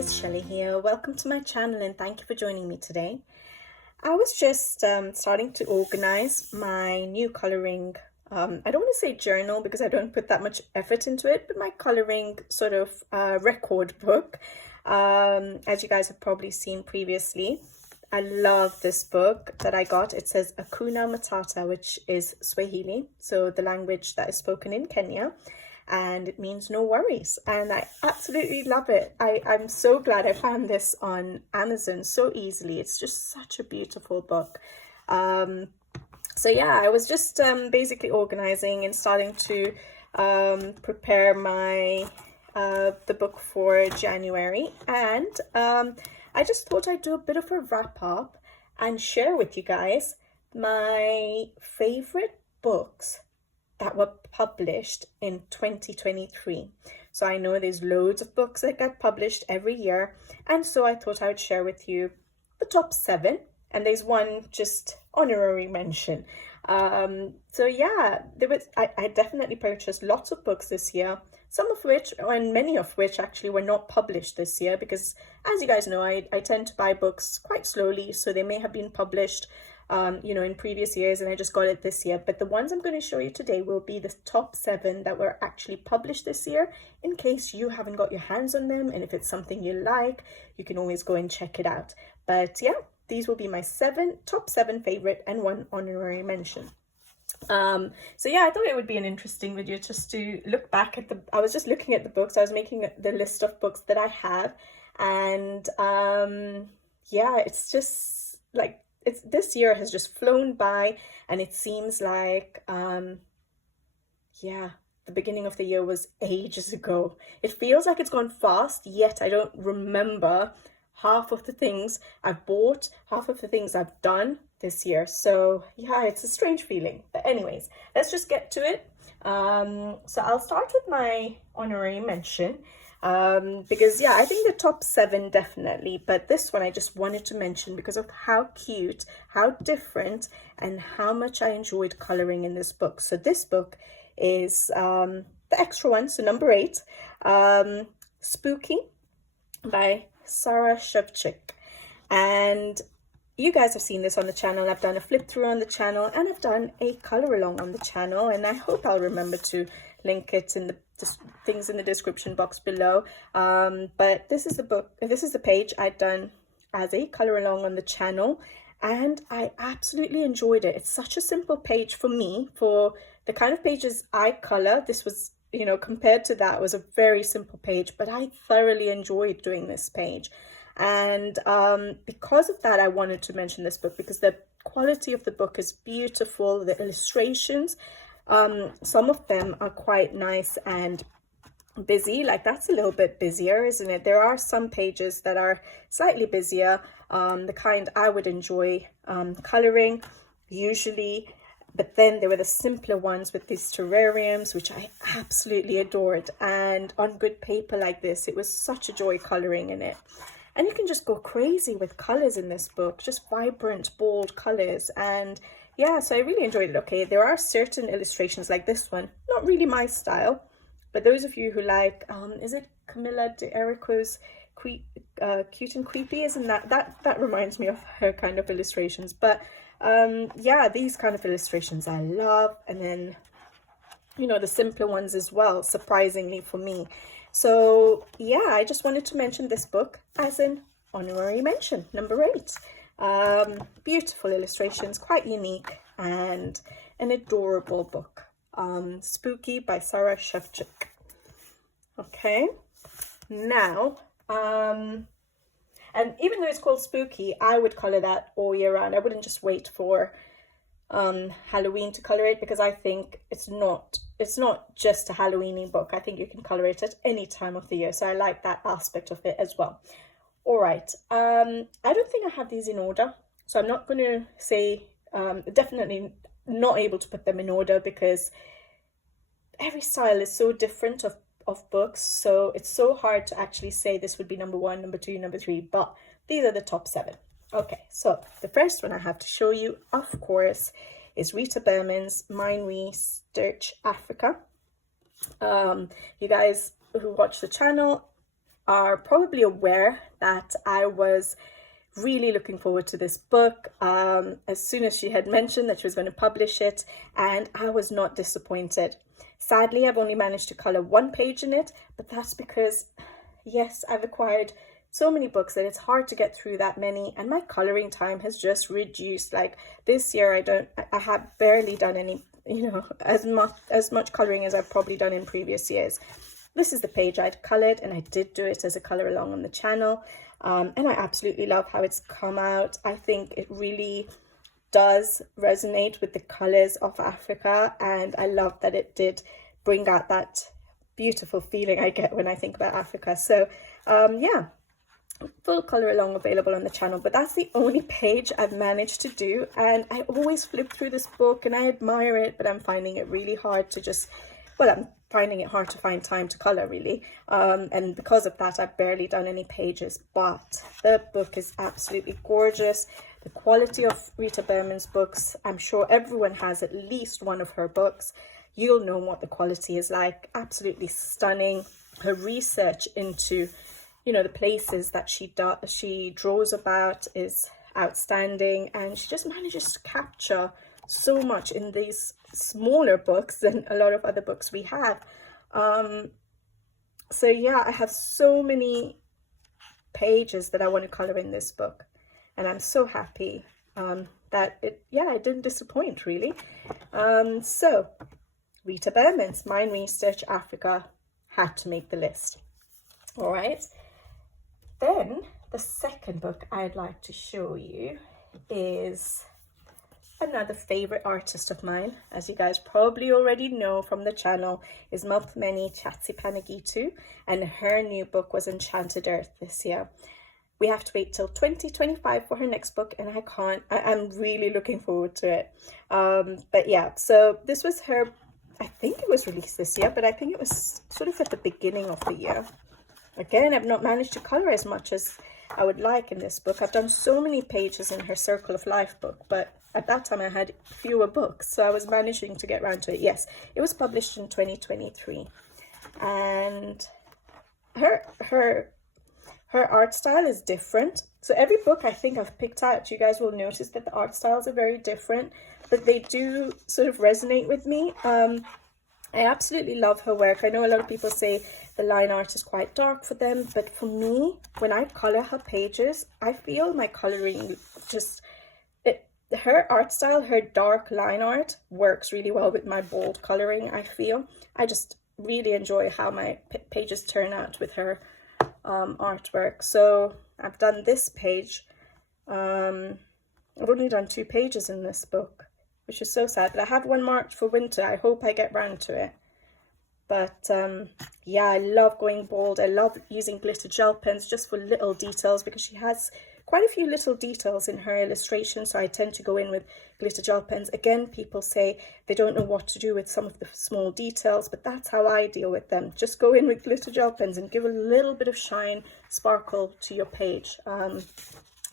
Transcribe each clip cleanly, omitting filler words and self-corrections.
it's Shelley here. Welcome to my channel and thank you for joining me today. I was just starting to organize my new coloring, I don't want to say journal because I don't put that much effort into it, but my coloring sort of record book. As you guys have probably seen previously, I love this book that I got. It says Hakuna Matata, which is Swahili, so the language that is spoken in Kenya. And it means no worries, and I absolutely love it. I'm so glad I found this on Amazon so easily. It's just such a beautiful book. So yeah, I was just basically organizing and starting to prepare my the book for January, and I just thought I'd do a bit of a wrap up and share with you guys my favorite books that were published in 2023. So I know there's loads of books that get published every year, and so I thought I would share with you the top 7, and there's one just honorary mention. So yeah, I definitely purchased lots of books this year, some of which, and many of which actually were not published this year, because as you guys know, I tend to buy books quite slowly, so they may have been published in previous years, and I just got it this year. But the ones I'm going to show you today will be the top 7 that were actually published this year, in case you haven't got your hands on them, and if it's something you like, you can always go and check it out. But yeah, these will be my top 7 favorite and 1 honorary mention. So yeah, I thought it would be an interesting video just to look back at I was just looking at the books. I was making the list of books that I have, and yeah, it's just like, this year has just flown by, and it seems like yeah, the beginning of the year was ages ago. It feels like it's gone fast, yet I don't remember half of the things I've bought, half of the things I've done this year. So yeah, it's a strange feeling. But anyways, let's just get to it. So I'll start with my honorary mention, because yeah, I think the top 7 definitely, but this one I just wanted to mention because of how cute, how different, and how much I enjoyed coloring in this book. So this book is the extra one, so number 8, Spooky by Sarah Shevchik. And you guys have seen this on the channel. I've done a flip through on the channel, and I've done a color along on the channel, and I hope I'll remember to link it in the things in the description box below. But this is the book, this is the page I'd done as a color along on the channel, and I absolutely enjoyed it. It's such a simple page for me, for the kind of pages I color. This was, compared to that, was a very simple page, but I thoroughly enjoyed doing this page. And because of that, I wanted to mention this book because the quality of the book is beautiful. The illustrations, some of them are quite nice and busy. Like, that's a little bit busier, isn't it? There are some pages that are slightly busier, the kind I would enjoy coloring usually. But then there were the simpler ones with these terrariums, which I absolutely adored. And on good paper like this, it was such a joy coloring in it. And you can just go crazy with colors in this book, just vibrant, bold colors. And yeah, so I really enjoyed it. Okay, there are certain illustrations like this one, not really my style, but those of you who like, is it Camilla de Erico's Cute and Creepy? Isn't that reminds me of her kind of illustrations. But yeah, these kind of illustrations I love. And then, the simpler ones as well, surprisingly for me. So yeah, I just wanted to mention this book as an honorary mention, number 8. Beautiful illustrations, quite unique, and an adorable book. Spooky by Sarah Shevchik. Okay, now, and even though it's called Spooky, I would color that all year round. I wouldn't just wait for Halloween to color it, because I think it's not just a Halloweeny book. I think you can color it at any time of the year, so I like that aspect of it as well. All right, I don't think I have these in order, so I'm not going to say, definitely not able to put them in order, because every style is so different of books, so it's so hard to actually say this would be number 1, number 2, number 3, but these are the top 7. Okay, so the first one I have to show you, of course, is Rita Berman's Mind Research Africa. You guys who watch the channel are probably aware that I was really looking forward to this book as soon as she had mentioned that she was going to publish it, and I was not disappointed. Sadly, I've only managed to color one page in it, but that's because, yes, I've acquired so many books that it's hard to get through that many, and my coloring time has just reduced. Like this year, I have barely done any, as much coloring as I've probably done in previous years. This is the page I'd colored, and I did do it as a color along on the channel. And I absolutely love how it's come out. I think it really does resonate with the colors of Africa, and I love that it did bring out that beautiful feeling I get when I think about Africa. So yeah, full color along available on the channel, but that's the only page I've managed to do. And I always flip through this book and I admire it, but I'm finding it really hard to just, well, I'm finding it hard to find time to color, really, and because of that I've barely done any pages. But the book is absolutely gorgeous. The quality of Rita Berman's books, I'm sure everyone has at least one of her books. You'll know what the quality is like. Absolutely stunning. Her research into, the places that she draws about is outstanding, and she just manages to capture so much in these smaller books than a lot of other books we have. So yeah, I have so many pages that I want to color in this book, and I'm so happy that it didn't disappoint, really. So Rita Berman's Mind Research Africa had to make the list. All right, then the second book I'd like to show you is another favorite artist of mine. As you guys probably already know from the channel, is Melani Chatsi, and her new book was Enchanted Earth this year. We have to wait till 2025 for her next book, and I'm really looking forward to it. But yeah, so this was her, I think it was released this year, but I think it was sort of at the beginning of the year. Again, I've not managed to color as much as I would like in this book. I've done so many pages in her Circle of Life book, but at that time I had fewer books, so I was managing to get around to it. Yes, it was published in 2023, and her art style is different. So every book I think I've picked out, you guys will notice that the art styles are very different, but they do sort of resonate with me. I absolutely love her work. I know a lot of people say the line art is quite dark for them, but for me, when I color her pages, I feel my coloring just, her art style, her dark line art works really well with my bold coloring, I feel. I just really enjoy how my pages turn out with her artwork. So I've done this page. I've only done 2 pages in this book, which is so sad, but I have one marked for winter. I hope I get round to it. But yeah, I love going bold. I love using glitter gel pens just for little details, because she has quite a few little details in her illustrations, so I tend to go in with glitter gel pens. Again, people say they don't know what to do with some of the small details, but that's how I deal with them. Just go in with glitter gel pens and give a little bit of shine, sparkle to your page. And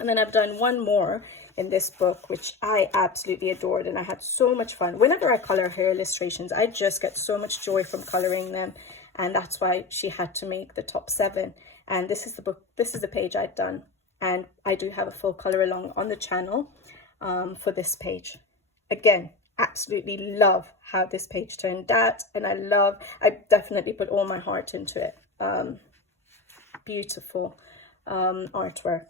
then I've done one more in this book, which I absolutely adored, and I had so much fun. Whenever I color her illustrations, I just get so much joy from coloring them, and that's why she had to make the top 7. And this is the book, this is the page I'd done, and I do have a full color along on the channel for this page. Again, absolutely love how this page turned out, and I definitely put all my heart into it. Beautiful artwork.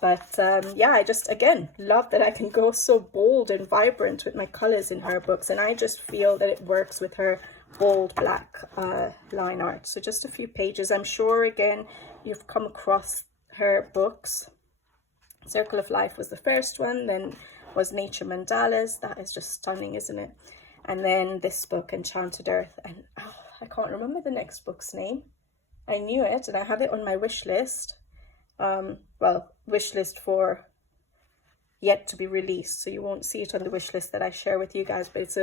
But yeah, I just, again, love that I can go so bold and vibrant with my colors in her books, and I just feel that it works with her bold black line art. So just a few pages. I'm sure, again, you've come across her books. Circle of Life was the first one, then was Nature Mandalas. That is just stunning, isn't it? And then this book, Enchanted Earth, and I can't remember the next book's name. I knew it, and I have it on my wish list. Well, wish list for yet to be released, so you won't see it on the wish list that I share with you guys, but it's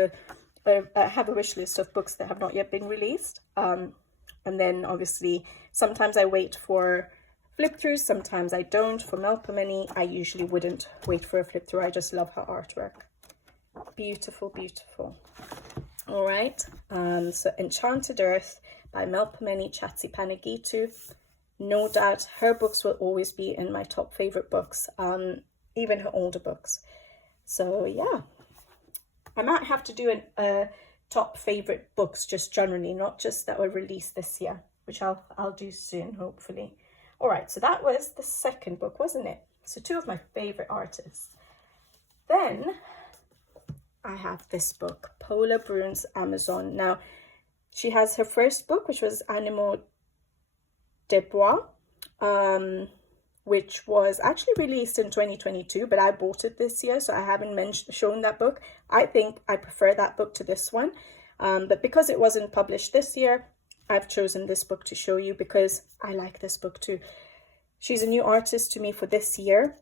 I have a wish list of books that have not yet been released. And then obviously sometimes I wait for flip throughs, sometimes I don't. For Melani, I usually wouldn't wait for a flip through. I just love her artwork. Beautiful, beautiful. All right, so Enchanted Earth by Melani, Chatsi, no doubt her books will always be in my top favorite books, even her older books. So yeah, I might have to do a top favorite books just generally, not just that were released this year, which I'll do soon, hopefully. All right, so that was the second book, wasn't it? So two of my favorite artists. Then I have this book, Paula Brunes, Amazon. Now, she has her first book, which was Animaux de Bois, which was actually released in 2022, but I bought it this year, so I haven't shown that book. I think I prefer that book to this one, but because it wasn't published this year, I've chosen this book to show you because I like this book too. She's a new artist to me for this year,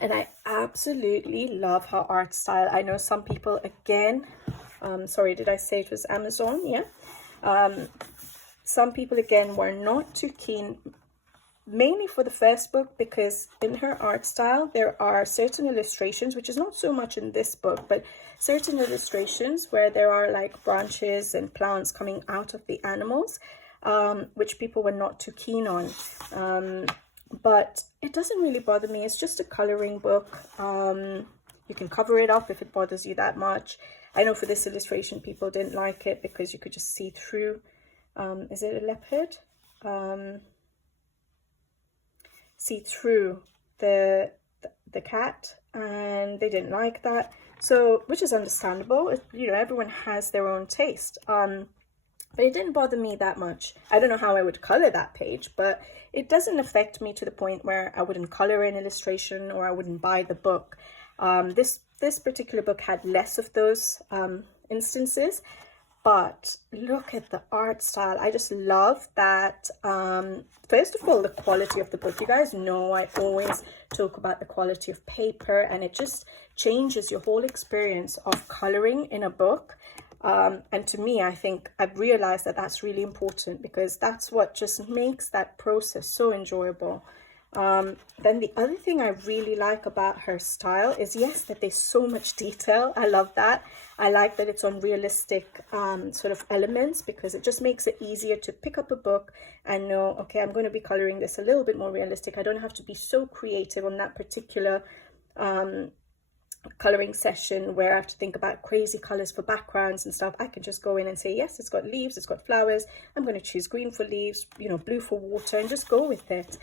and I absolutely love her art style. I know some people, again, sorry, did I say it was Amazon? Yeah. Some people, again, were not too keen, mainly for the first book, because in her art style there are certain illustrations, which is not so much in this book, but certain illustrations where there are like branches and plants coming out of the animals, which people were not too keen on. But it doesn't really bother me. It's just a coloring book. You can cover it up if it bothers you that much. I know for this illustration people didn't like it because you could just see through, is it a leopard? See through the cat, and they didn't like that, so, which is understandable. You know, everyone has their own taste, but it didn't bother me that much. I don't know how I would color that page, but it doesn't affect me to the point where I wouldn't color an illustration or I wouldn't buy the book. This particular book had less of those instances. But look at the art style. I just love that. First of all, the quality of the book. You guys know I always talk about the quality of paper, and it just changes your whole experience of coloring in a book. And to me, I think I've realized that that's really important, because that's what just makes that process so enjoyable. Then the other thing I really like about her style is, yes, that there's so much detail. I love that. I like that it's on realistic sort of elements, because it just makes it easier to pick up a book and know, okay, I'm going to be coloring this a little bit more realistic. I don't have to be so creative on that particular coloring session where I have to think about crazy colors for backgrounds and stuff. I can just go in and say, yes, it's got leaves, it's got flowers, I'm going to choose green for leaves, you know, blue for water, and just go with it.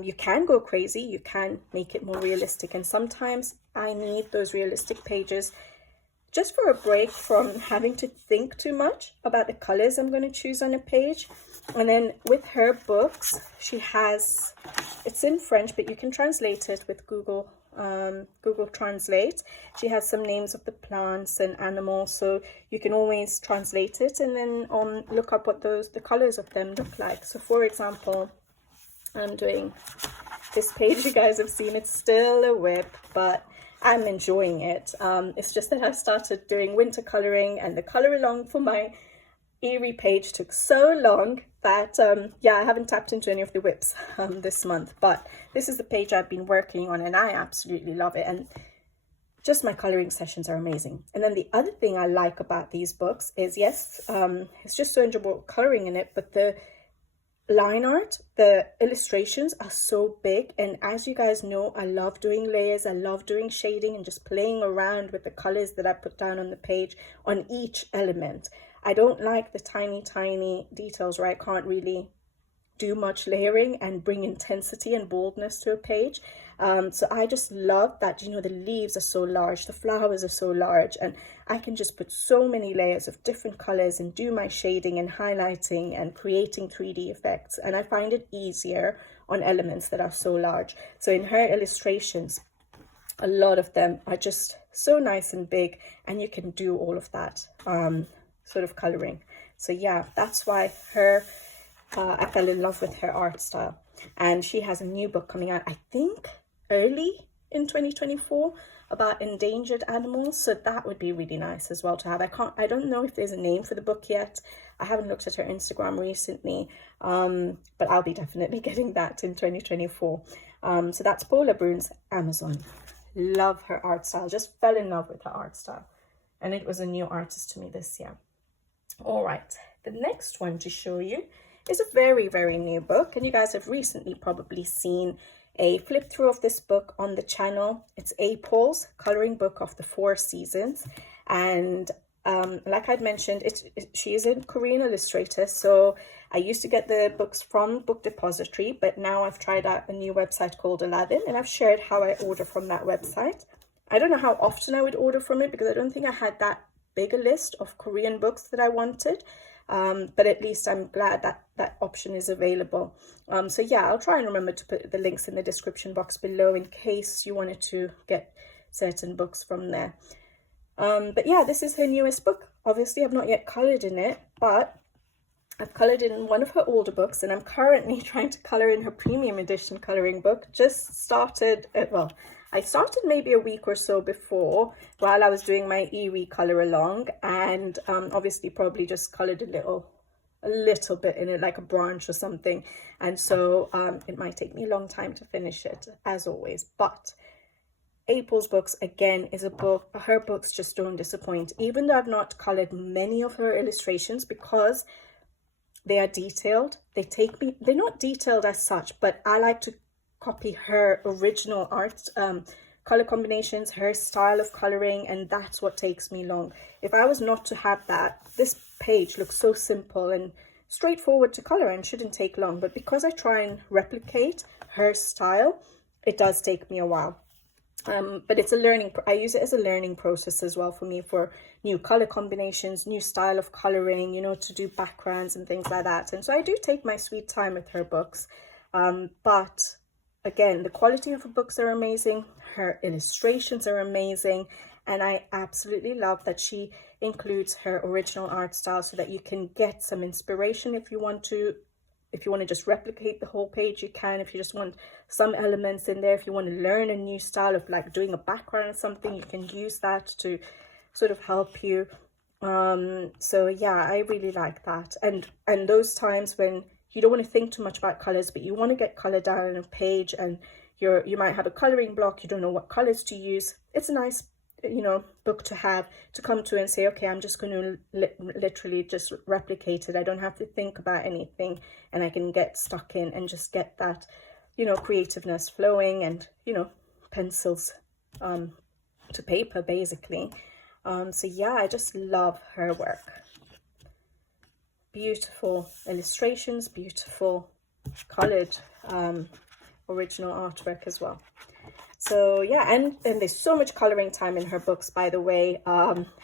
You can go crazy, you can make it more realistic, and sometimes I need those realistic pages just for a break from having to think too much about the colors I'm going to choose on a page. And then with her books, she has, it's in French, but you can translate it with Google Translate. She has some names of the plants and animals, so you can always translate it and then look up what the colors of them look like. So for example, I'm doing this page, you guys have seen, it's still a whip, but I'm enjoying it. It's just that I started doing winter coloring, and the color along for my Eerie page took so long that yeah, I haven't tapped into any of the whips this month, but this is the page I've been working on and I absolutely love it, and just my coloring sessions are amazing. And then the other thing I like about these books is, yes, it's just so enjoyable coloring in it, but the line art, the illustrations are so big, and as you guys know, I love doing layers, I love doing shading and just playing around with the colors that I put down on the page on each element. I don't like the tiny details where I can't really do much layering and bring intensity and boldness to a page. So I just love that, you know, the leaves are so large, the flowers are so large, and I can just put so many layers of different colors and do my shading and highlighting and creating 3D effects. And I find it easier on elements that are so large. So in her illustrations, a lot of them are just so nice and big, and you can do all of that sort of coloring. So yeah, that's why I fell in love with her art style. And she has a new book coming out, I think early in 2024, about endangered animals, so that would be really nice as well to have. I don't know if there's a name for the book yet. I haven't looked at her Instagram recently, but I'll be definitely getting that in 2024. So that's Paula Brunes, Amazon. Love her art style, just fell in love with her art style, and it was a new artist to me this year. All right, the next one to show you is a very, very new book, and you guys have recently probably seen a flip through of this book on the channel. It's April's coloring book of the 4 seasons, and like I'd mentioned, she is a Korean illustrator, so I used to get the books from Book Depository, but now I've tried out a new website called Aladdin, and I've shared how I order from that website. I don't know how often I would order from it because I don't think I had that big a list of Korean books that I wanted, but at least I'm glad that that option is available. So yeah, I'll try and remember to put the links in the description box below in case you wanted to get certain books from there. But yeah, this is her newest book. Obviously, I've not yet colored in it, but I've colored in one of her older books, and I'm currently trying to color in her premium edition coloring book. Just started, well, I started maybe a week or so before while I was doing my Iwi color along, and obviously probably just colored a little bit in it, like a branch or something. And so it might take me a long time to finish it, as always. But April's books, again, is a book, her books just don't disappoint. Even though I've not colored many of her illustrations because they are detailed, they're not detailed as such, but I like to copy her original art, color combinations, her style of coloring, and that's what takes me long. If I was not to have that, this page looks so simple and straightforward to color and shouldn't take long, but because I try and replicate her style, it does take me a while. But it's a learning, I use it as a learning process as well for me, for new color combinations, new style of coloring, you know, to do backgrounds and things like that. And so I do take my sweet time with her books. But again, the quality of her books are amazing. Her illustrations are amazing. And I absolutely love that she includes her original art style so that you can get some inspiration if you want to. If you want to just replicate the whole page, you can. If you just want some elements in there, if you want to learn a new style of like doing a background or something, you can use that to sort of help you. So yeah, I really like that. And those times when you don't want to think too much about colors, but you want to get color down on a page, and you might have a coloring block, you don't know what colors to use. It's a nice, you know, book to have, to come to and say, okay, I'm just going to literally just replicate it. I don't have to think about anything, and I can get stuck in and just get that, you know, creativeness flowing, and, you know, pencils to paper basically. So yeah, I just love her work. Beautiful illustrations, beautiful colored original artwork as well. So yeah, and there's so much coloring time in her books, by the way.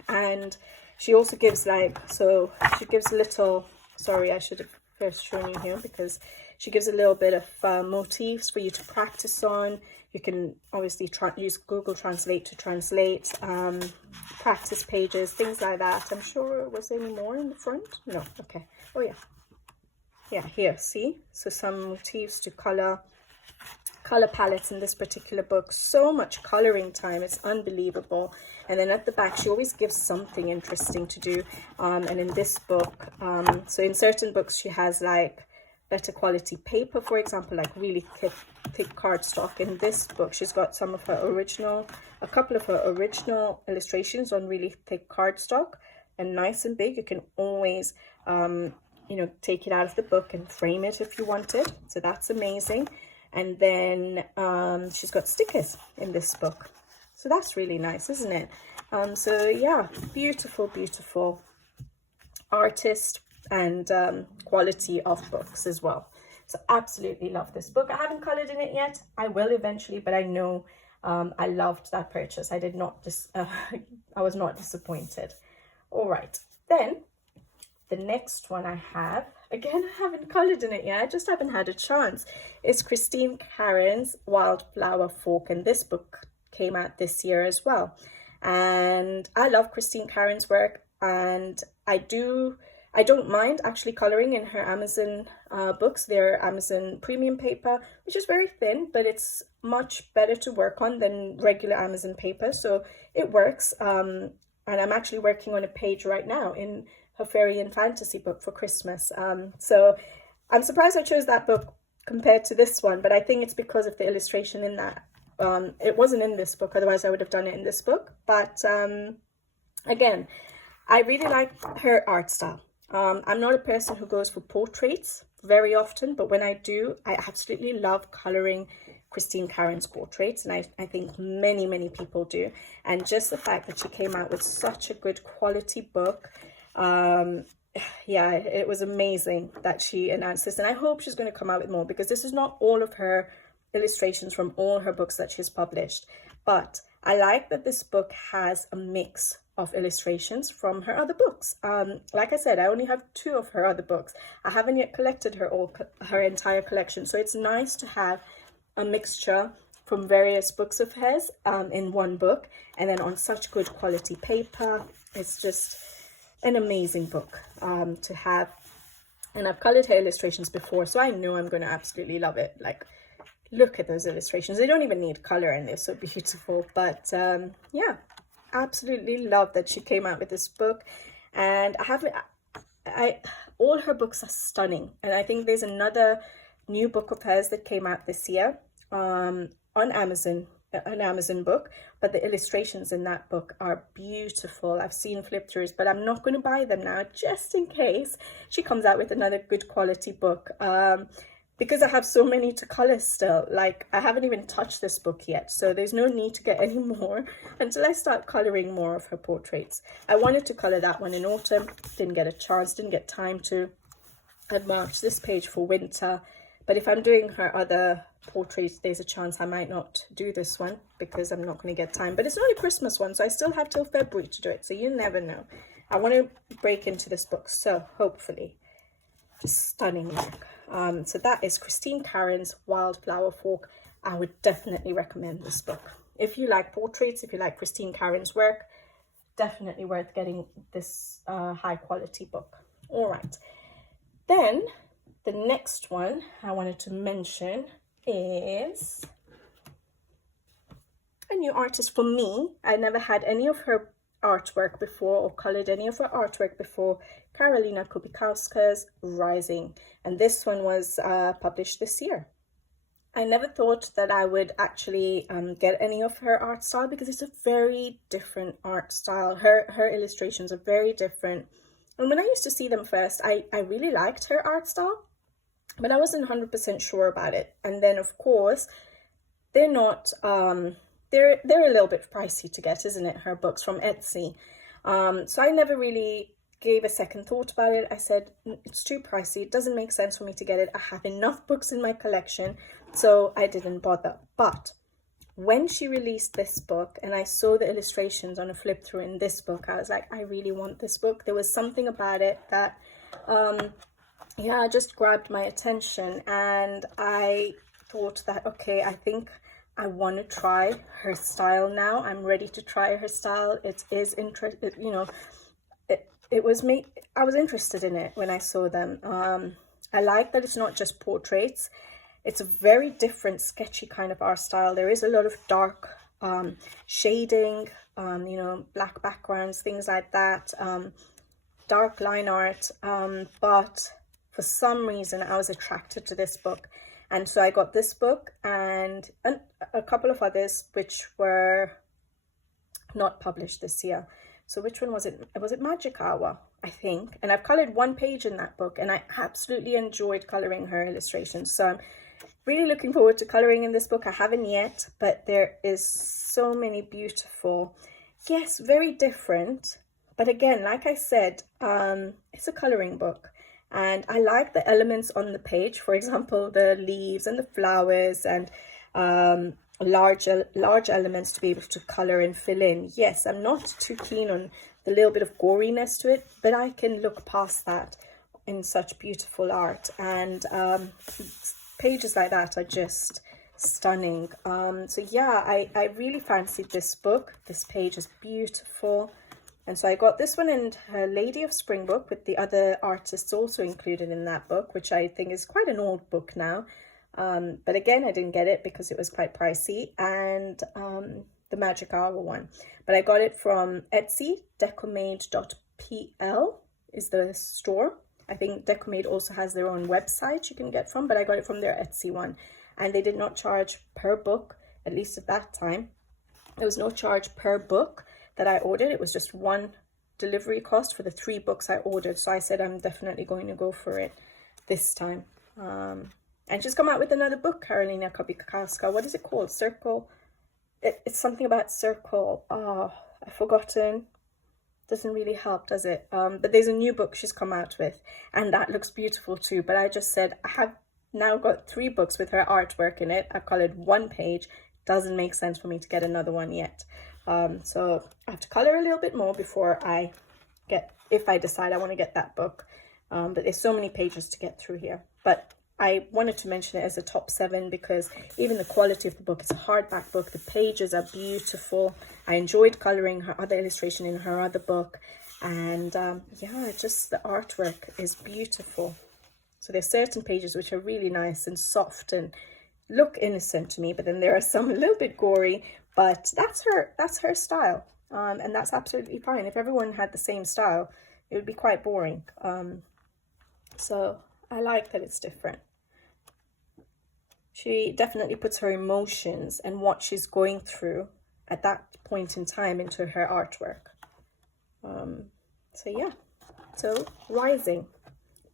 And she also gives like, so she gives little, sorry, I should have first shown you here, because she gives a little bit of motifs for you to practice on. You can obviously use Google Translate to translate, practice pages, things like that. I'm sure, was there any more in the front? No, okay. Oh yeah. Yeah, here, see? So some motifs to color palettes in this particular book. So much coloring time, it's unbelievable. And then at the back she always gives something interesting to do, and in this book, so in certain books she has like better quality paper, for example, like really thick cardstock. In this book she's got some of her original, a couple of her original illustrations on really thick cardstock, and nice and big. You can always you know, take it out of the book and frame it if you wanted, so that's amazing. And then she's got stickers in this book. So that's really nice, isn't it? So yeah, beautiful, beautiful artist and quality of books as well. So absolutely love this book. I haven't colored in it yet. I will eventually, but I know I loved that purchase. I did not I was not disappointed. All right, then the next one I have, again, I haven't colored in it yet, I just haven't had a chance, is Christine Karron's Wildflower Folk, and this book came out this year as well. And I love Christine Karron's work, and I don't mind actually coloring in her Amazon books. They're Amazon premium paper, which is very thin, but it's much better to work on than regular Amazon paper, so it works. And I'm actually working on a page right now in her fairy and fantasy book for Christmas. So I'm surprised I chose that book compared to this one, but I think it's because of the illustration in that. It wasn't in this book, otherwise I would have done it in this book. But again, I really like her art style. I'm not a person who goes for portraits very often, but when I do, I absolutely love coloring Christine Karron's portraits, and I think many people do. And just the fact that she came out with such a good quality book, yeah, it was amazing that she announced this, and I hope she's going to come out with more, because this is not all of her illustrations from all her books that she's published, but I like that this book has a mix of illustrations from her other books. Like I said, I only have 2 of her other books. I haven't yet collected her entire collection, so it's nice to have a mixture from various books of hers in one book, and then on such good quality paper. It's just an amazing book to have, and I've colored her illustrations before, so I know I'm going to absolutely love it. Like, look at those illustrations. They don't even need color, and they're so beautiful. But yeah, absolutely love that she came out with this book, and all her books are stunning. And I think there's another new book of hers that came out this year on Amazon, an Amazon book, but the illustrations in that book are beautiful. I've seen flip throughs, but I'm not going to buy them now, just in case she comes out with another good quality book, because I have so many to color still. Like, I haven't even touched this book yet, so there's no need to get any more until I start coloring more of her portraits. I wanted to color that one in autumn, didn't get a chance, didn't get time to. I'd marked this page for winter, but if I'm doing her other portraits, there's a chance I might not do this one because I'm not going to get time. But it's not a Christmas one, so I still have till February to do it, so you never know. I want to break into this book, so hopefully. Just stunning work. So that is Christine Karron's Wildflower Fork. I would definitely recommend this book. If you like portraits, if you like Christine Karron's work, definitely worth getting this high quality book. All right. Then the next one I wanted to mention is a new artist for me. I never had any of her artwork before or colored any of her artwork before. Karolina Kubikowska's Rising, and this one was published this year. I never thought that I would actually get any of her art style, because it's a very different art style. Her illustrations are very different, and when I used to see them first, I really liked her art style, but I wasn't 100% sure about it. And then of course they're not they're a little bit pricey to get, isn't it, her books from Etsy. So I never really gave a second thought about it. I said, it's too pricey, it doesn't make sense for me to get it. I have enough books in my collection, so I didn't bother. But when she released this book and I saw the illustrations on a flip through in this book, I was like, I really want this book. There was something about it that yeah, just grabbed my attention, and I thought that, okay, I think I want to try her style now. I'm ready to try her style. It is interesting, you know. It was me. I was interested in it when I saw them. I like that it's not just portraits. It's a very different, sketchy kind of art style. There is a lot of dark shading, you know, black backgrounds, things like that, dark line art. But for some reason, I was attracted to this book. And so I got this book and a couple of others which were not published this year. So which one was it? Was it Magic Hour, I think? And I've colored one page in that book, and I absolutely enjoyed coloring her illustrations. So I'm really looking forward to coloring in this book. I haven't yet, but there is so many beautiful, yes, very different. But again, like I said, it's a coloring book. And I like the elements on the page, for example, the leaves and the flowers and large elements to be able to color and fill in. Yes, I'm not too keen on the little bit of goriness to it, but I can look past that in such beautiful art. And pages like that are just stunning. So yeah, I really fancied this book. This page is beautiful. And so I got this one and her Lady of Spring book with the other artists also included in that book, which I think is quite an old book now. But again, I didn't get it because it was quite pricey, and the Magic Hour one. But I got it from Etsy. Decomade.pl is the store. I think Decomade also has their own website you can get from, but I got it from their Etsy one. And they did not charge per book, at least at that time. There was no charge per book that I ordered. It was just one delivery cost for the 3 books I ordered. So I said I'm definitely going to go for it this time. And she's come out with another book, Karolina Kopikowska. What is it called? Circle. It's something about circle. Oh, I've forgotten. Doesn't really help, does it? But there's a new book she's come out with, and that looks beautiful too. But I just said I have now got 3 books with her artwork in it. I've colored 1 page. Doesn't make sense for me to get another one yet. So I have to color a little bit more before I get, if I decide I want to get that book. But there's so many pages to get through here. But I wanted to mention it as a top 7 because even the quality of the book, it's a hardback book. The pages are beautiful. I enjoyed coloring her other illustration in her other book. And yeah, just the artwork is beautiful. So there's certain pages which are really nice and soft and look innocent to me, but then there are some a little bit gory, but that's her style. And that's absolutely fine. If everyone had the same style, it would be quite boring. So I like that it's different. She definitely puts her emotions and what she's going through at that point in time into her artwork. So yeah, so Rising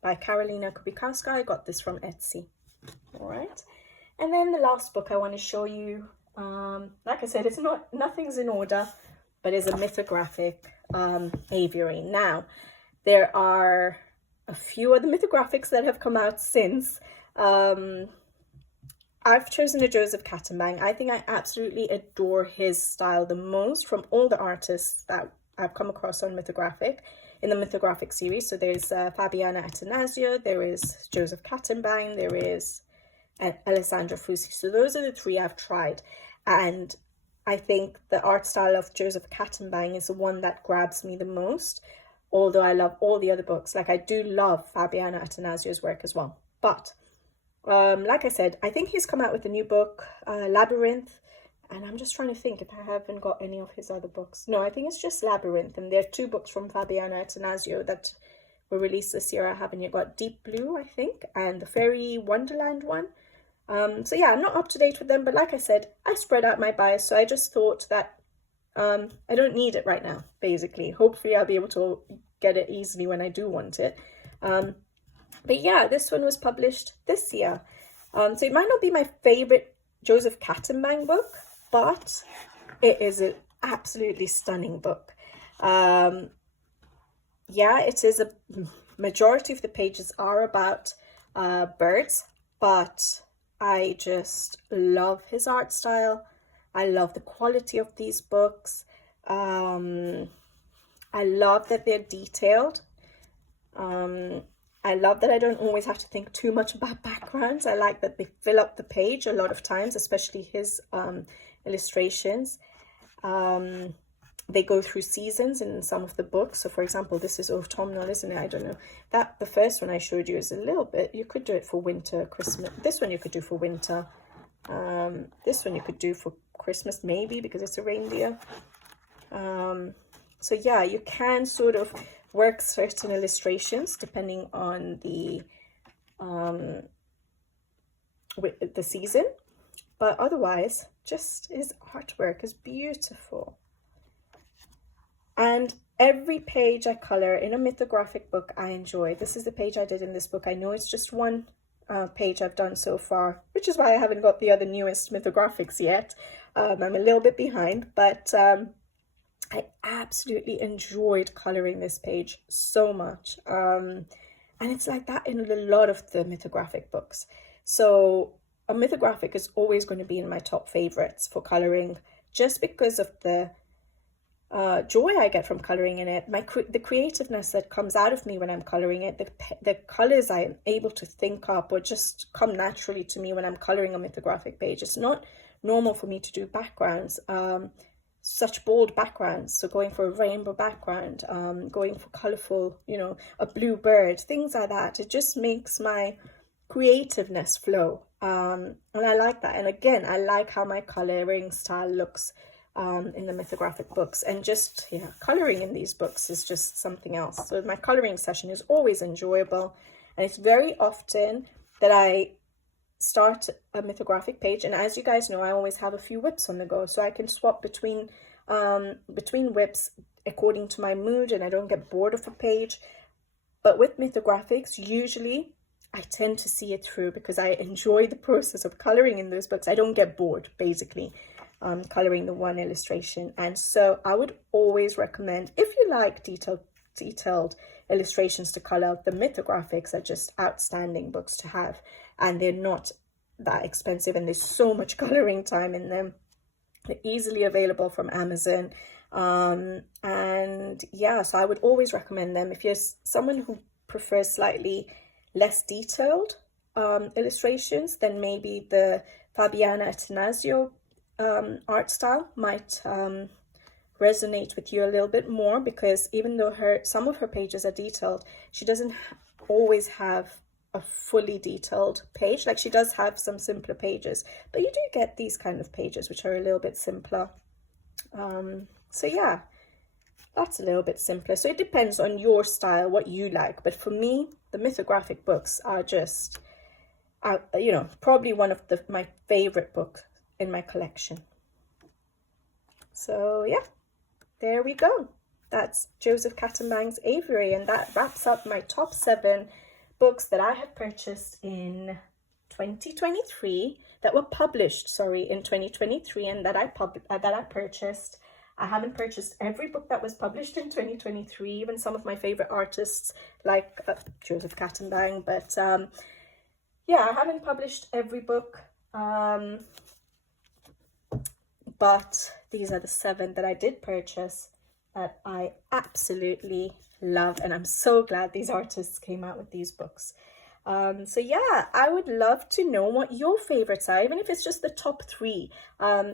by Karolina Kopikowska. I got this from Etsy. All right, and then the last book I want to show you, like I said, it's nothing's in order, but is a mythographic aviary. Now, there are a few other mythographics that have come out since. I've chosen a Joseph Kattenbang. I think I absolutely adore his style the most from all the artists that I've come across on Mythographic, in the Mythographic series. So there's Fabiana Attanasio, there is Joseph Kattenbang, there is Alessandro Fusi. So those are the 3 I've tried. And I think the art style of Joseph Kattenbang is the one that grabs me the most. Although I love all the other books. Like I do love Fabiana Attanasio's work as well. But like I said, I think he's come out with a new book, Labyrinth, and I'm just trying to think if I haven't got any of his other books. No, I think it's just Labyrinth, and there are 2 books from Fabiana Attanasio that were released this year. I haven't yet got Deep Blue, I think, and the Fairy Wonderland one. So yeah, I'm not up to date with them, but like I said, I spread out my bias, so I just thought that I don't need it right now, basically. Hopefully I'll be able to get it easily when I do want it. But yeah, this one was published this year. So it might not be my favorite Joseph Kattenbang book, but it is an absolutely stunning book. Yeah, it is a majority of the pages are about birds, but I just love his art style. I love the quality of these books. I love that they're detailed. I love that I don't always have to think too much about backgrounds. I like that they fill up the page a lot of times, especially his illustrations. They go through seasons in some of the books. So for example, this is autumnal, isn't it? I don't know. That the first one I showed you is a little bit, you could do it for winter, Christmas. This one you could do for winter. This one you could do for Christmas maybe, because it's a reindeer. So yeah, you can sort of work certain illustrations depending on the season, but otherwise just his artwork is beautiful. And every page I color in a mythographic book I enjoy. This is the page I did in this book. I know it's just one page I've done so far, which is why I haven't got the other newest mythographics yet. I'm a little bit behind, but I absolutely enjoyed coloring this page so much. And it's like that in a lot of the mythographic books. So a mythographic is always going to be in my top favorites for coloring, just because of the joy I get from coloring in it, the creativeness that comes out of me when I'm coloring it, the colors I am able to think up or just come naturally to me when I'm coloring a mythographic page. It's not normal for me to do backgrounds, such bold backgrounds. So going for a rainbow background, going for colorful, you know, a blue bird, things like that. It just makes my creativeness flow. And I like that. And again, I like how my coloring style looks in the mythographic books, and just coloring in these books is just something else. So my coloring session is always enjoyable, and it's very often that I start a mythographic page, and as you guys know, I always have a few whips on the go, so I can swap between whips according to my mood and I don't get bored of a page. But with mythographics, usually I tend to see it through because I enjoy the process of coloring in those books. I don't get bored, basically, coloring the one illustration. And so I would always recommend, if you like detailed illustrations to color, the mythographics are just outstanding books to have. And they're not that expensive and there's so much coloring time in them. They're easily available from Amazon. And yeah, so I would always recommend them. If you're someone who prefers slightly less detailed illustrations, then maybe the Fabiana Attanasio art style might resonate with you a little bit more, because even though some of her pages are detailed, she doesn't always have a fully detailed page. Like, she does have some simpler pages, but you do get these kind of pages which are a little bit simpler. So yeah, that's a little bit simpler. So it depends on your style, what you like. But for me, the mythographic books are just, you know, probably one of my favorite books in my collection. So yeah, there we go. That's Joseph Kattenbang's Aviary, and that wraps up my top 7 books that I have purchased in 2023, that were published, in 2023, and that I purchased. I haven't purchased every book that was published in 2023, even some of my favorite artists like Joseph Kattenbang, but yeah, I haven't published every book, but these are the 7 that I did purchase that I absolutely love, and I'm so glad these artists came out with these books. So yeah, I would love to know what your favorites are, even if it's just the top 3,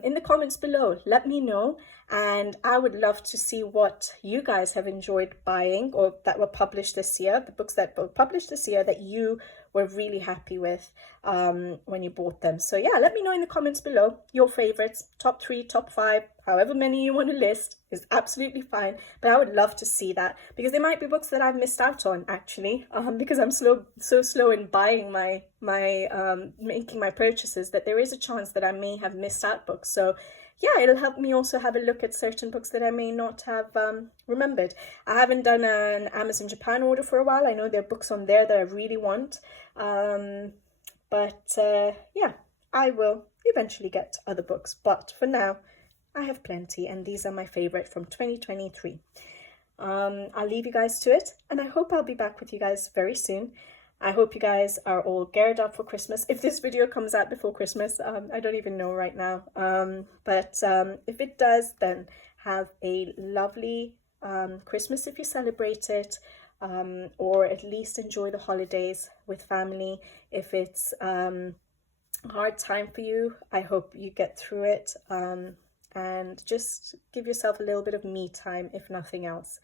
in the comments below. Let me know, and I would love to see what you guys have enjoyed buying or that were published this year, the books that were published this year that you were really happy with when you bought them. So yeah, let me know in the comments below your favorites, top 3, top 5, however many you want to list is absolutely fine, but I would love to see that, because there might be books that I've missed out on, actually, because I'm so slow in buying making my purchases, that there is a chance that I may have missed out books. So yeah, it'll help me also have a look at certain books that I may not have remembered. I haven't done an Amazon Japan order for a while. I know there are books on there that I really want, but yeah, I will eventually get other books, but for now I have plenty, and these are my favorite from 2023. I'll leave you guys to it, and I hope I'll be back with you guys very soon. I hope you guys are all geared up for Christmas. If this video comes out before Christmas, I don't even know right now. But if it does, then have a lovely Christmas if you celebrate it, or at least enjoy the holidays with family. If it's a hard time for you, I hope you get through it, and just give yourself a little bit of me time, if nothing else.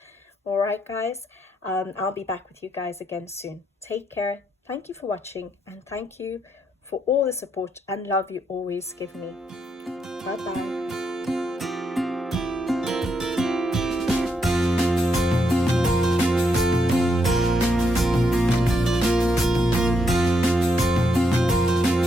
All right, guys, I'll be back with you guys again soon. Take care. Thank you for watching, and thank you for all the support and love you always give me. Bye-bye.